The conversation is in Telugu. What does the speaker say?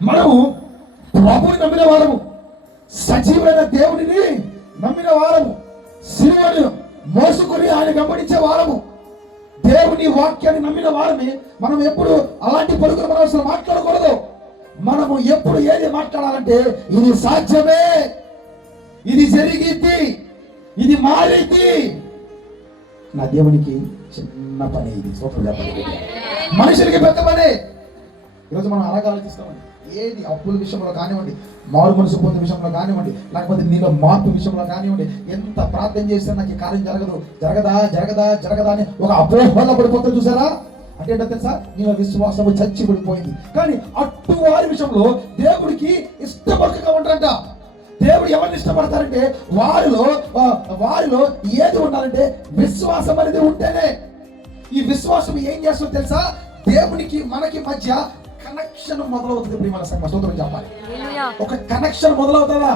మనము ప్రభుని నమ్మిన వారము, సజీవైన దేవుడిని నమ్మిన వారము, సిలువను మోసుకొని ఆయన వెంబడించే వారము, దేవుని వాక్యాన్ని నమ్మిన వారమే. మనం ఎప్పుడు అలాంటి పలుకులు మనం అసలు మాట్లాడకూడదు. మనము ఎప్పుడు ఏది మాట్లాడాలంటే ఇది సాధ్యమే, ఇది జరిగిద్ది, ఇది మారిద్ది. నా దేవునికి చిన్న పని ఇది, మనుషులకి పెద్ద పనే. ఈరోజు మనం అలాగే ఆలోచిస్తామండి. ఏది అప్పుల విషయంలో కానివ్వండి, మారు మనసు పొందే విషయంలో కానివ్వండి, లేకపోతే నీలో మార్పు విషయంలో కానివ్వండి, ఎంత ప్రార్థన చేస్తే నాకు ఈ కార్యం జరగదా అని ఒక అపోహలో పడిపోతే చూసారా? అంటే ఏంటో తెలుసా, నీలో విశ్వాసము చచ్చి పడిపోయింది. కానీ అట్టు వారి విషయంలో దేవుడికి ఇష్టపడకగా ఉంటారంట. దేవుడు ఎవరిని ఇష్టపడతారంటే వారిలో ఏది ఉండాలంటే విశ్వాసం అనేది ఉంటేనే. ఈ విశ్వాసం ఏం చేస్తుందో తెలుసా, దేవునికి మనకి మధ్య కనెక్షన్ మొదలవుతుంది. ఇప్పుడు మన స్తోత్రం చెప్పాలి, ఒక కనెక్షన్ మొదలవుతుందా?